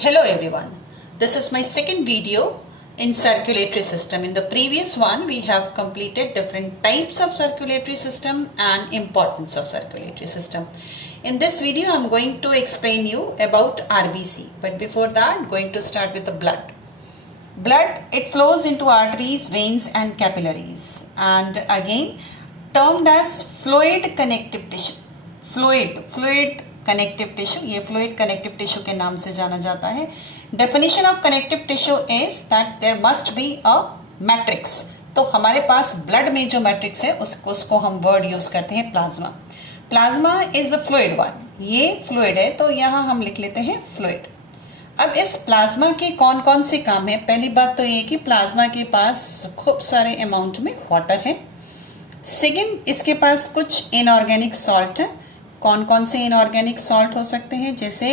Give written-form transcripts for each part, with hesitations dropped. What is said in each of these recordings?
Hello everyone, this is my second video in circulatory system. In the previous one we have completed different types of circulatory system and importance of circulatory system. In this video I am going to explain you about RBC, but before that going to start with the blood. Blood, it flows into arteries, veins and capillaries, and again termed as fluid connective tissue. Fluid connective tissue, ये fluid connective tissue के नाम से जाना जाता है. Definition of connective tissue is that there must be a matrix. तो हमारे पास blood में जो मैट्रिक्स है उसको हम वर्ड यूज करते हैं plasma. Plasma is the fluid one. ये फ्लूइड है तो यहाँ हम लिख लेते हैं फ्लूइड. अब इस प्लाज्मा के कौन कौन से काम है. पहली बात तो ये कि प्लाज्मा के पास खूब सारे अमाउंट में वाटर है. सेकेंड, इसके पास कुछ इनऑर्गेनिक सॉल्ट है. कौन कौन से इनऑर्गेनिक सॉल्ट हो सकते हैं, जैसे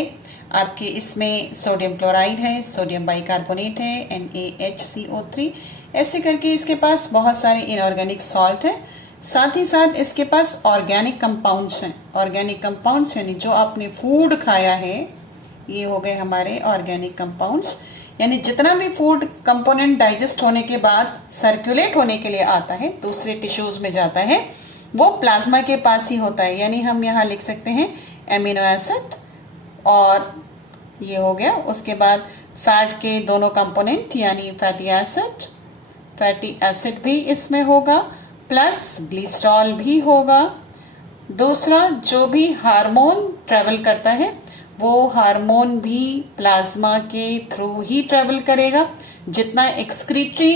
आपके इसमें सोडियम क्लोराइड है, सोडियम बाइकार्बोनेट है, NaHCO3, ऐसे करके इसके पास बहुत सारे इनऑर्गेनिक सॉल्ट है. साथ ही साथ इसके पास ऑर्गेनिक कंपाउंड्स हैं. ऑर्गेनिक कंपाउंड्स यानी जो आपने फूड खाया है, ये हो गए हमारे ऑर्गेनिक कंपाउंड्स. यानी जितना भी फूड कंपोनेंट डाइजेस्ट होने के बाद सर्कुलेट होने के लिए आता है, दूसरे टिश्यूज में जाता है, वो प्लाज्मा के पास ही होता है. यानी हम यहाँ लिख सकते हैं एमिनो एसिड, और ये हो गया. उसके बाद फैट के दोनों कंपोनेंट यानी फैटी एसिड भी इसमें होगा, प्लस ग्लिसरॉल भी होगा. दूसरा, जो भी हार्मोन ट्रेवल करता है वो हार्मोन भी प्लाज्मा के थ्रू ही ट्रेवल करेगा. जितना एक्सक्रीटरी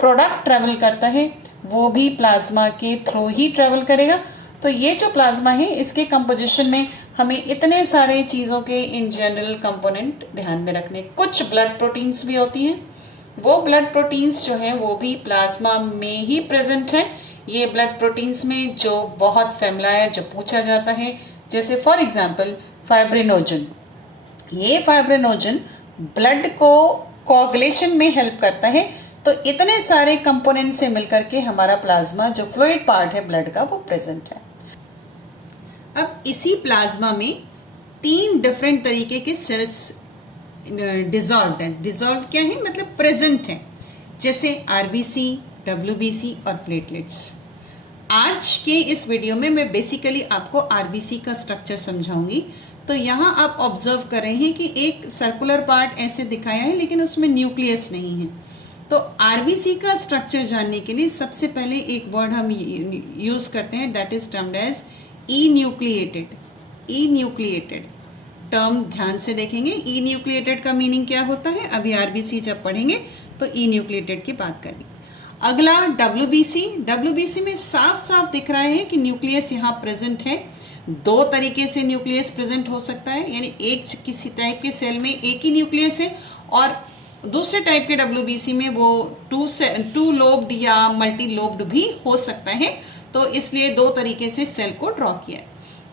प्रोडक्ट ट्रेवल करता है वो भी प्लाज्मा के थ्रू ही ट्रेवल करेगा. तो ये जो प्लाज्मा है इसके कंपोजिशन में हमें इतने सारे चीज़ों के इन जनरल कंपोनेंट ध्यान में रखने. कुछ ब्लड प्रोटीन्स भी होती हैं. वो ब्लड प्रोटीन्स जो हैं वो भी प्लाज्मा में ही प्रेजेंट है. ये ब्लड प्रोटीन्स में जो बहुत फेमलायर जो पूछा जाता है, जैसे फॉर एग्जांपल फाइब्रिनोजन. ये फाइब्रिनोजन ब्लड को कोagulation में हेल्प करता है. तो इतने सारे कंपोनेंट से मिलकर के हमारा प्लाज्मा जो फ्लूइड पार्ट है ब्लड का वो प्रेजेंट है. अब इसी प्लाज्मा में 3 डिफरेंट तरीके के सेल्स डिजॉल्व हैं. डिजॉल्व क्या है, मतलब प्रेजेंट है, जैसे आरबीसी, डब्ल्यूबीसी और प्लेटलेट्स. आज के इस वीडियो में मैं बेसिकली आपको आरबीसी का स्ट्रक्चर समझाऊंगी. तो यहाँ आप ऑब्जर्व कर रहे हैं कि एक सर्कुलर पार्ट ऐसे दिखाया है लेकिन उसमें न्यूक्लियस नहीं है. तो आरबीसी का स्ट्रक्चर जानने के लिए सबसे पहले एक वर्ड हम यूज करते हैं, that is termed as enucleated. Enucleated term ध्यान से देखेंगे. इन्यूक्लिएटेड का मीनिंग क्या होता है, अभी आरबीसी जब पढ़ेंगे तो इन्यूक्लिएटेड की बात करेंगे. अगला डब्ल्यूबीसी. डब्ल्यूबीसी में साफ साफ दिख रहा है कि न्यूक्लियस यहाँ प्रेजेंट है. 2 तरीके से न्यूक्लियस प्रेजेंट हो सकता है, यानी एक किसी टाइप के सेल में एक ही न्यूक्लियस है और दूसरे टाइप के डब्ल्यूबीसी में वो 2 लोब्ड या मल्टी लोब्ड भी हो सकता है. तो इसलिए 2 तरीके से सेल को ड्रॉ किया है.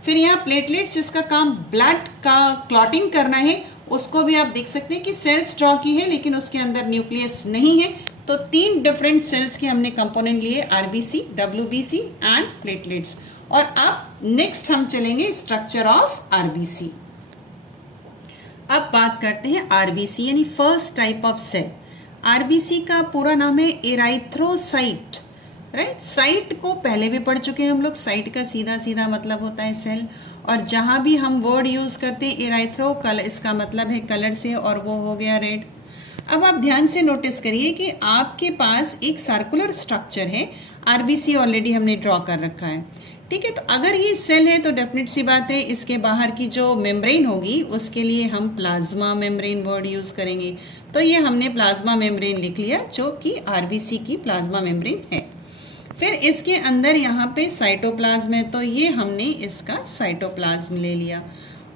फिर यहाँ प्लेटलेट्स, जिसका काम ब्लड का क्लॉटिंग करना है, उसको भी आप देख सकते हैं कि सेल्स ड्रॉ की है लेकिन उसके अंदर न्यूक्लियस नहीं है. तो 3 डिफरेंट सेल्स के हमने कंपोनेंट लिए, आरबीसी, डब्ल्यूबीसी एंड प्लेटलेट्स. और अब नेक्स्ट हम चलेंगे स्ट्रक्चर ऑफ आरबीसी. अब बात करते हैं आरबीसी यानी first type of cell. RBC का पूरा नाम है एराइथ्रोसाइट. राइट, साइट को पहले भी पढ़ चुके हैं हम लोग. साइट का सीधा सीधा मतलब होता है सेल, और जहाँ भी हम वर्ड यूज करते हैं एराइथ्रो, कलर, इसका मतलब है कलर से, और वो हो गया रेड. अब आप ध्यान से नोटिस करिए कि आपके पास एक सर्कुलर स्ट्रक्चर है. आरबीसी ऑलरेडी हमने ड्रॉ कर रखा है, ठीक है. तो अगर ये सेल है तो डेफिनेट सी बात है इसके बाहर की जो मेम्ब्रेन होगी उसके लिए हम प्लाज्मा मेम्ब्रेन वर्ड यूज़ करेंगे. तो ये हमने प्लाज्मा मेम्ब्रेन लिख लिया जो कि आरबीसी की प्लाज्मा मेम्ब्रेन है. फिर इसके अंदर यहाँ पे साइटोप्लाज्म है, तो ये हमने इसका साइटोप्लाज्म ले लिया.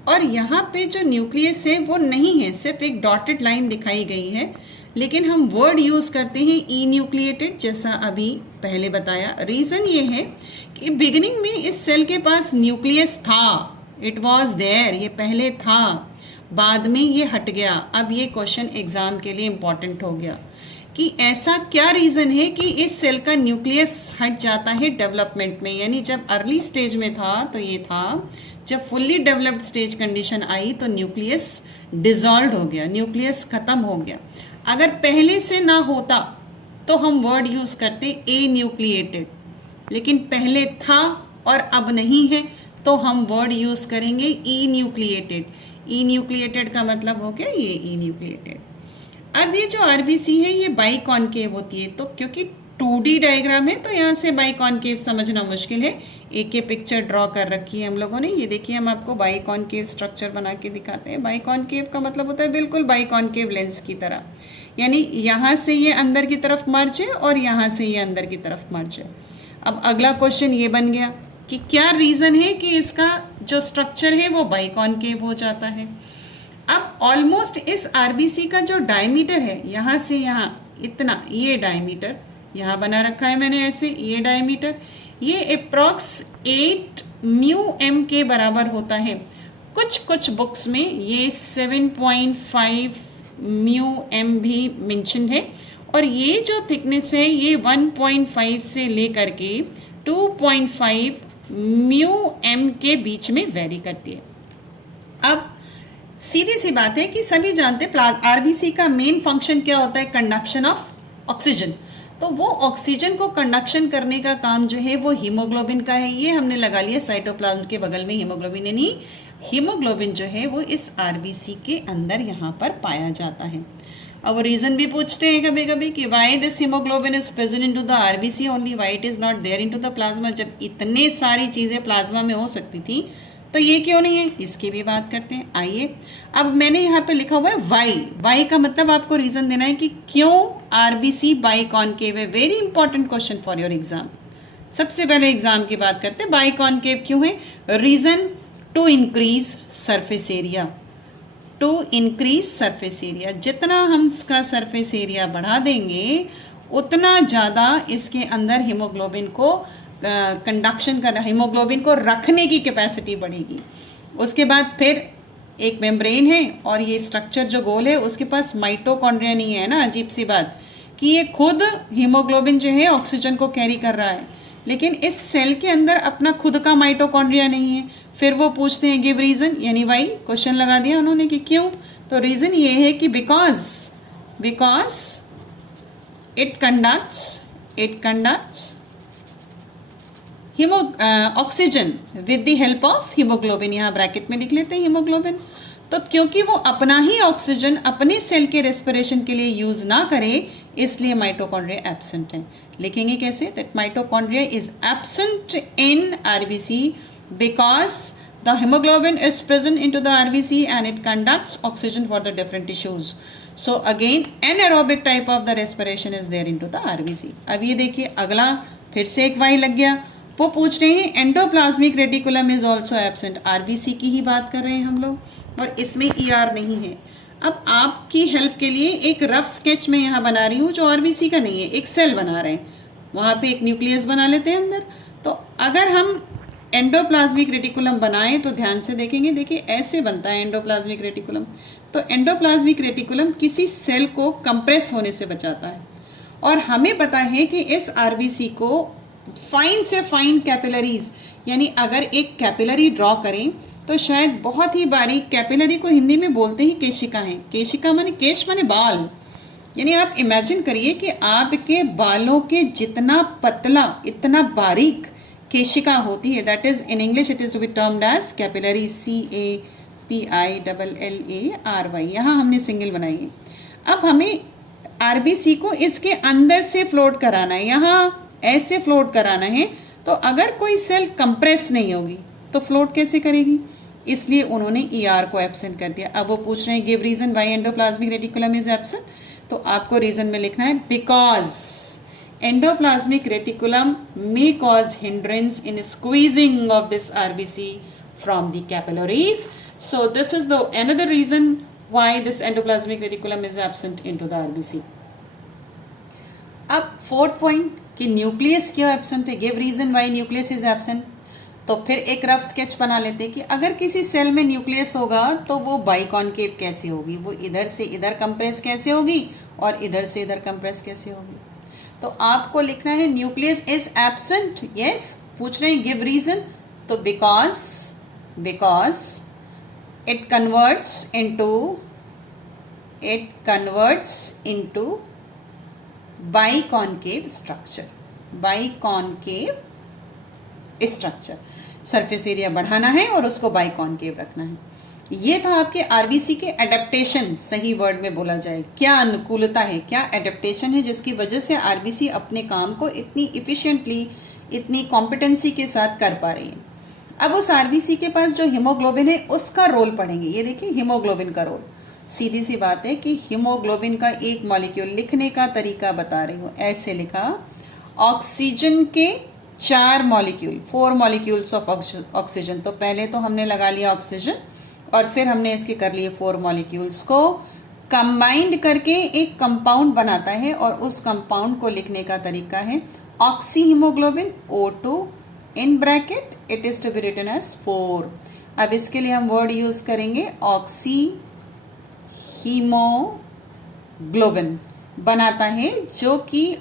और यहाँ पे जो न्यूक्लियस है वो नहीं है, सिर्फ एक डॉटेड लाइन दिखाई गई है, लेकिन हम वर्ड यूज़ करते हैं इन्यूक्लिएटेड, जैसा अभी पहले बताया. रीज़न ये है कि बिगिनिंग में इस सेल के पास न्यूक्लियस था, इट वॉज देयर, ये पहले था, बाद में ये हट गया. अब ये क्वेश्चन एग्जाम के लिए इम्पॉर्टेंट हो गया कि ऐसा क्या रीज़न है कि इस सेल का न्यूक्लियस हट जाता है डेवलपमेंट में. यानी जब अर्ली स्टेज में था तो ये था, जब फुल्ली डेवलप्ड स्टेज कंडीशन आई तो न्यूक्लियस डिसॉल्व हो गया, न्यूक्लियस खत्म हो गया। अगर पहले से ना होता तो हम वर्ड यूज करते ए न्यूक्लिएटेड, लेकिन पहले था और अब नहीं है तो हम वर्ड यूज करेंगे ई न्यूक्लिएटेड। ई न्यूक्लिएटेड का मतलब हो गया ये ई न्यूक्लिएटेड। अब ये जो आरबीसी है ये बाई कॉन्केव होती है, तो क्योंकि 2D डायग्राम है तो यहाँ से बाई कॉन्केव समझना मुश्किल है। एक पिक्चर ड्रॉ कर रखी है हम लोगों ने, ये देखिए हम आपको बाई कॉन्केव स्ट्रक्चर बना के दिखाते हैं। बाई कॉन्केव का मतलब होता है बिल्कुल बाई कॉन्केव लेंस की तरह, यानी यहाँ से ये अंदर की तरफ मर्ज है और यहाँ से ये अंदर की तरफ मर्ज है। अब अगला क्वेश्चन ये बन गया कि क्या रीज़न है कि इसका जो स्ट्रक्चर है वो बाई कॉन्केव हो जाता है। अब ऑलमोस्ट इस आरबीसी का जो डायमीटर है यहाँ से यहाँ इतना, ये डायमीटर यहाँ बना रखा है मैंने ऐसे, ये डायमीटर ये अप्रॉक्स 8 μm के बराबर होता है। कुछ कुछ बुक्स में ये 7.5 μm भी मेंशन है, और ये जो थिकनेस है ये 1.5 से लेकर के 2.5 μm के बीच में वेरी करती है। अब सीधी सी बात है कि सभी जानते हैं आरबीसी का मेन फंक्शन क्या होता है, कंडक्शन ऑफ ऑक्सीजन। तो वो ऑक्सीजन को कंडक्शन करने का काम जो है वो हीमोग्लोबिन का है। ये हमने लगा लिया साइटोप्लाज्म के बगल में हीमोग्लोबिन, यानी हीमोग्लोबिन जो है वो इस आरबीसी के अंदर यहाँ पर पाया जाता है। अब रीजन भी पूछते हैं कभी कभी कि why this haemoglobin is present into the RBC only, why it is not there into the plasma. जब इतने सारी चीजें प्लाज्मा में हो सकती थी तो ये क्यों नहीं है, इसकी भी बात करते हैं। आइए, अब मैंने यहाँ पे लिखा हुआ है वाई। वाई का मतलब आपको रीजन देना है कि क्यों आरबीसी बाई कॉन्केव है। Very important question for your exam. सबसे पहले एग्जाम की बात करते हैं, बाई कॉन्केव क्यों है। Reason to increase surface area, to increase surface area. जितना हम इसका सरफेस एरिया बढ़ा देंगे उतना ज़्यादा इसके अंदर हीमोग्लोबिन को कंडक्शन करना, हीमोग्लोबिन को रखने की कैपेसिटी बढ़ेगी। उसके बाद फिर एक मेम्ब्रेन है और ये स्ट्रक्चर जो गोल है उसके पास माइटोकॉन्ड्रिया नहीं है ना। अजीब सी बात कि ये खुद हीमोग्लोबिन जो है ऑक्सीजन को कैरी कर रहा है, लेकिन इस सेल के अंदर अपना खुद का माइटोकॉन्ड्रिया नहीं है। फिर वो पूछते हैं गिव रीजन, यानी वाई क्वेश्चन लगा दिया उन्होंने कि क्यों। तो रीजन ये है कि because it conducts oxygen with the help of haemoglobin. यहाँ ब्रैकेट में लिख लेते हैं हीमोग्लोबिन। तो क्योंकि वो अपना ही ऑक्सीजन अपने सेल के रेस्पिरेशन के लिए यूज ना करे, इसलिए माइटोकॉन्ड्रिया एब्सेंट है। लिखेंगे कैसे, that mitochondria is absent in RBC because the hemoglobin is present into the RBC and it conducts oxygen for the different tissues. So again anaerobic type of the respiration is there into the RBC. अब ये देखिए अगला फिर से एक Y लग गया। वो पूछ रहे हैं endoplasmic reticulum is also absent. RBC की ही बात कर रहे हैं हम लोग और इसमें ईआर नहीं है। अब आपकी हेल्प के लिए एक रफ स्केच में यहाँ बना रही हूँ जो आरबीसी का नहीं है। एक सेल बना रहे हैं, वहाँ पे एक न्यूक्लियस बना लेते हैं अंदर। तो अगर हम एंडोप्लाज्मिक रेटिकुलम बनाएं तो ध्यान से देखेंगे, देखिए ऐसे बनता है एंडोप्लाज्मिक रेटिकुलम। तो एंडोप्लाज्मिक रेटिकुलम किसी सेल को कंप्रेस होने से बचाता है, और हमें पता है कि इस आरबीसी को फाइन से फाइन कैपिलरीज, यानी अगर एक कैपिलरी ड्रॉ करें तो शायद बहुत ही बारीक, कैपिलरी को हिंदी में बोलते ही केशिका हैं। केशिका माने, केश माने बाल, यानी आप इमेजिन करिए कि आपके बालों के जितना पतला इतना बारीक केशिका होती है। That is in English it is to be termed as capillary, CAPILLARY। यहाँ हमने सिंगल बनाई है। अब हमें आरबीसी को इसके अंदर से फ्लोट कराना है, यहाँ ऐसे फ्लोट कराना है। तो अगर कोई सेल कंप्रेस नहीं होगी तो फ्लोट कैसे करेगी, इसलिए उन्होंने ER को एब्सेंट कर दिया। अब वो पूछ रहे हैं give reason why endoplasmic reticulum is absent. तो आपको रीजन में लिखना है because endoplasmic reticulum may cause hindrance in squeezing of this RBC from the capillaries. So this is the another reason why this endoplasmic reticulum is absent into the RBC. अब fourth point कि nucleus क्यों absent है, give reason why nucleus is absent. तो फिर एक rough sketch बना लेते हैं कि अगर किसी सेल में न्यूक्लियस होगा तो वो बाइकॉन्केव कैसे होगी, वो इधर से इधर कंप्रेस कैसे होगी और इधर से इधर कंप्रेस कैसे होगी। तो आपको लिखना है न्यूक्लियस इज एब्सेंट। यस, पूछ रहे हैं गिव रीजन, तो because because it converts into biconcave structure. Surface area बढ़ाना है और उसको बाइकॉनकेव रखना है. ये था आपके आरबीसी के एडेप्टेशन. सही वर्ड में बोला जाए, क्या अनुकूलता है, क्या एडेप्टेशन है जिसकी वजह से आरबीसी अपने काम को इतनी इफिशिएंटली, इतनी कॉम्पिटेंसी के साथ कर पा रही है. अब उस आरबीसी के पास जो हीमोग्लोबिन है उसका रोल पढ़ेंगे. ये देखिए हीमोग्लोबिन का रोल. सीधी सी बात है कि हीमोग्लोबिन का एक मॉलिक्यूल लिखने का तरीका बता रही हूँ. ऐसे लिखा, ऑक्सीजन के 4 मॉलिक्यूल, 4 मॉलिक्यूल्स ऑफ ऑक्सीजन. तो पहले तो हमने लगा लिया ऑक्सीजन और फिर हमने इसके कर लिए 4 मॉलिक्यूल्स को कंबाइंड करके एक कंपाउंड बनाता है और उस कंपाउंड को लिखने का तरीका है oxyhaemoglobin O2 in bracket it is to be written as 4. अब इसके लिए हम वर्ड यूज करेंगे ऑक्सी हीमोग्लोबिन बनाता है जो कि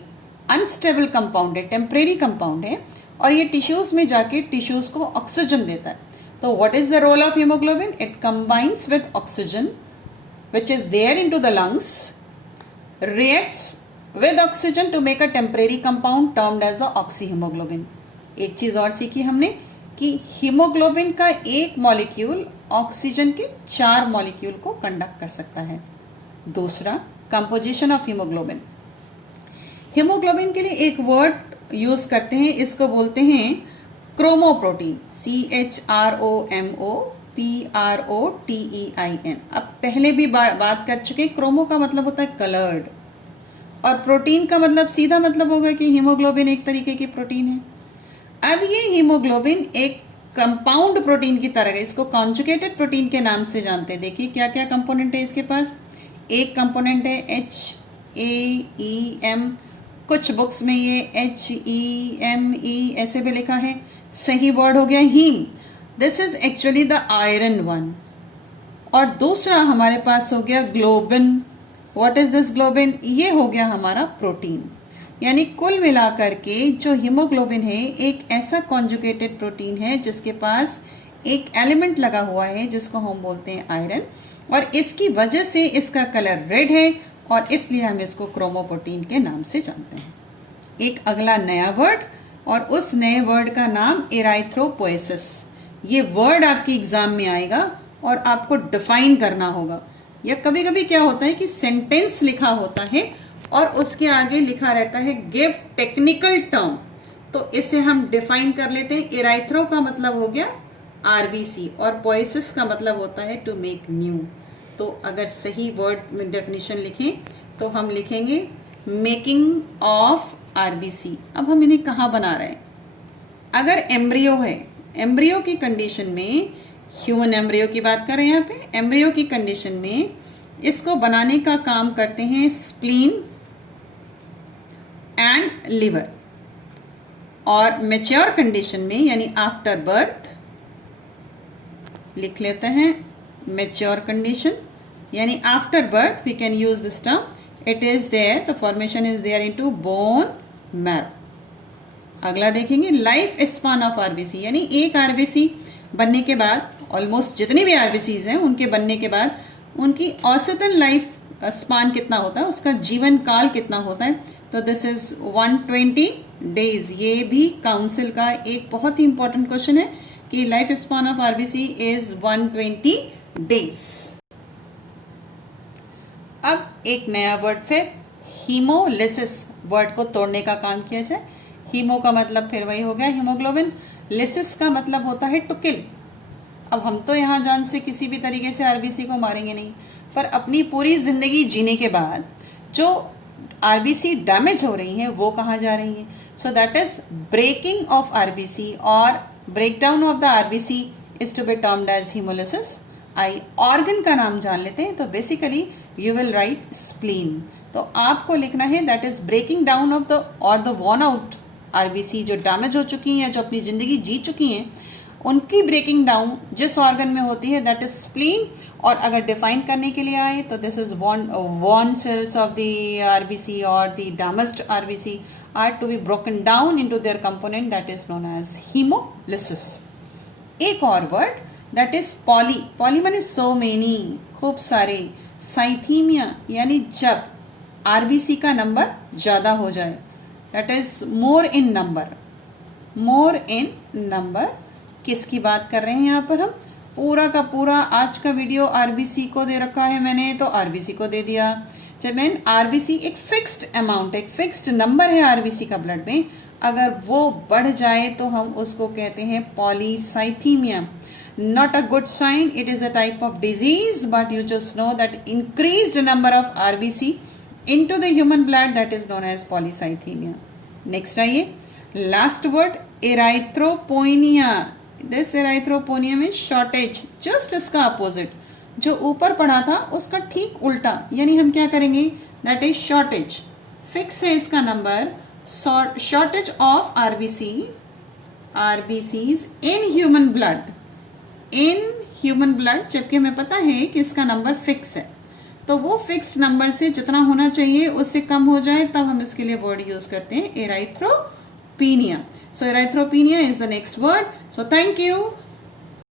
अनस्टेबल कंपाउंड है, टेम्परेरी कंपाउंड है और ये टिश्यूज में जाके टिश्यूज को ऑक्सीजन देता है. तो what is the role of haemoglobin? It combines with oxygen which is there into the lungs, reacts with oxygen to make a temporary compound termed as the oxyhemoglobin. एक चीज और सीखी हमने कि हीमोग्लोबिन का एक मॉलिक्यूल ऑक्सीजन के 4 molecule को कंडक्ट कर सकता है. दूसरा, कंपोजिशन ऑफ हीमोग्लोबिन. हीमोग्लोबिन के लिए एक वर्ड यूज करते हैं, इसको बोलते हैं क्रोमोप्रोटीन. CHROMOPROTEIN. अब पहले भी बात कर चुके. क्रोमो का मतलब होता है कलर्ड और प्रोटीन का मतलब सीधा मतलब होगा कि हीमोग्लोबिन एक तरीके की प्रोटीन है. अब ये हीमोग्लोबिन एक कंपाउंड प्रोटीन की तरह है. इसको कॉन्जुगेटेड प्रोटीन के नाम से जानते हैं. देखिए क्या क्या कंपोनेंट है इसके पास. एक कंपोनेंट है HAEM. कुछ बुक्स में ये HEME ऐसे भी लिखा है. सही वर्ड हो गया haem. This is actually the iron one. और दूसरा हमारे पास हो गया globin. What is this globin? ये हो गया हमारा प्रोटीन. यानी कुल मिलाकर के जो हीमोग्लोबिन है एक ऐसा कॉन्जुगेटेड प्रोटीन है जिसके पास एक एलिमेंट लगा हुआ है जिसको हम बोलते हैं आयरन और इसकी वजह से इसका कलर रेड है और इसलिए हम इसको क्रोमोप्रोटीन के नाम से जानते हैं. एक अगला नया वर्ड और उस नए वर्ड का नाम एराइथ्रोपोएसिस. ये वर्ड आपकी एग्जाम में आएगा और आपको डिफाइन करना होगा. या कभी कभी क्या होता है कि सेंटेंस लिखा होता है और उसके आगे लिखा रहता है गिव टेक्निकल टर्म. तो इसे हम डिफाइन कर लेते हैं. एराइथ्रो का मतलब हो गया आरबीसी और पोएसिस का मतलब होता है टू मेक न्यू. तो अगर सही वर्ड में डेफिनेशन लिखें तो हम लिखेंगे मेकिंग ऑफ आरबीसी. अब हम इन्हें कहाँ बना रहे हैं? अगर एम्ब्रियो है, एम्ब्रियो की कंडीशन में, ह्यूमन एम्ब्रियो की बात करें यहाँ पे, एम्ब्रियो की कंडीशन में इसको बनाने का काम करते हैं स्प्लीन एंड लिवर. और मैच्योर कंडीशन में यानी आफ्टर बर्थ लिख लेते हैं मैच्योर कंडीशन यानी after birth we can use this term. It is there, the formation is there into bone marrow. अगला देखेंगे लाइफ स्पान ऑफ आरबीसी. यानी एक आरबीसी बनने के बाद, ऑलमोस्ट जितनी भी आरबीसीज हैं उनके बनने के बाद उनकी औसतन लाइफ स्पान कितना होता है, उसका जीवन काल कितना होता है. तो दिस इज 120 डेज. ये भी काउंसिल का एक बहुत ही इंपॉर्टेंट क्वेश्चन है कि life span of RBC is 120 days. अब एक नया वर्ड फिर हीमोलिसिस. वर्ड को तोड़ने का काम किया जाए. हीमो का मतलब फिर वही हो गया हीमोग्लोबिन. लिसिस का मतलब होता है टू किल. अब हम तो यहाँ जान से किसी भी तरीके से आरबीसी को मारेंगे नहीं, पर अपनी पूरी जिंदगी जीने के बाद जो आरबीसी डैमेज हो रही हैं वो कहाँ जा रही हैं? So that is breaking of RBC और breakdown of the RBC is to be termed as haemolysis. आई ऑर्गन का नाम जान लेते हैं. तो basically you will write spleen. तो आपको लिखना है that is breaking down of the और द वॉर्न आउट आरबीसी जो डैमेज हो चुकी हैं, जो अपनी जिंदगी जी चुकी हैं, उनकी ब्रेकिंग डाउन जिस ऑर्गन में होती है दैट इज स्प्लीन. और अगर डिफाइन करने के लिए आए तो this is worn cells of the RBC और the damaged RBC are to be broken down into their component that is known as haemolysis. एक और word that is poly, poly माने सो मेनी, खूब सारे। साइथीमिया यानी जब आरबीसी का number ज़्यादा हो जाए, that is more in number, more in number. किसकी बात कर रहे हैं यहाँ पर हम? पूरा का पूरा आज का वीडियो आरबीसी को दे रखा है मैंने, तो आरबीसी को दे दिया। जब मैंने आरबीसी एक फिक्स्ड अमाउंट, एक फिक्स्ड नंबर है आरबीसी का ब्लड में, अगर वो बढ़ जाए तो हम उसको कहते हैं polycythaemia. Not a good sign, it is a type of disease, but you just know that increased number of RBC into the human blood, that is known as polycythemia. Next आइए, last word erythropoiesia. This erythropoiesia means shortage, just इसका opposite, जो ऊपर पढ़ा था उसका ठीक उल्टा, यानी हम क्या करेंगे? that is shortage. फिक्स है इसका number, shortage of RBCs in human blood, in human blood, जबकि हमें पता है कि इसका नंबर फिक्स है, तो वो फिक्स्ड नंबर से जितना होना चाहिए उससे कम हो जाए तब हम इसके लिए वर्ड यूज करते हैं erythropenia. So erythropenia is the next word. So thank you.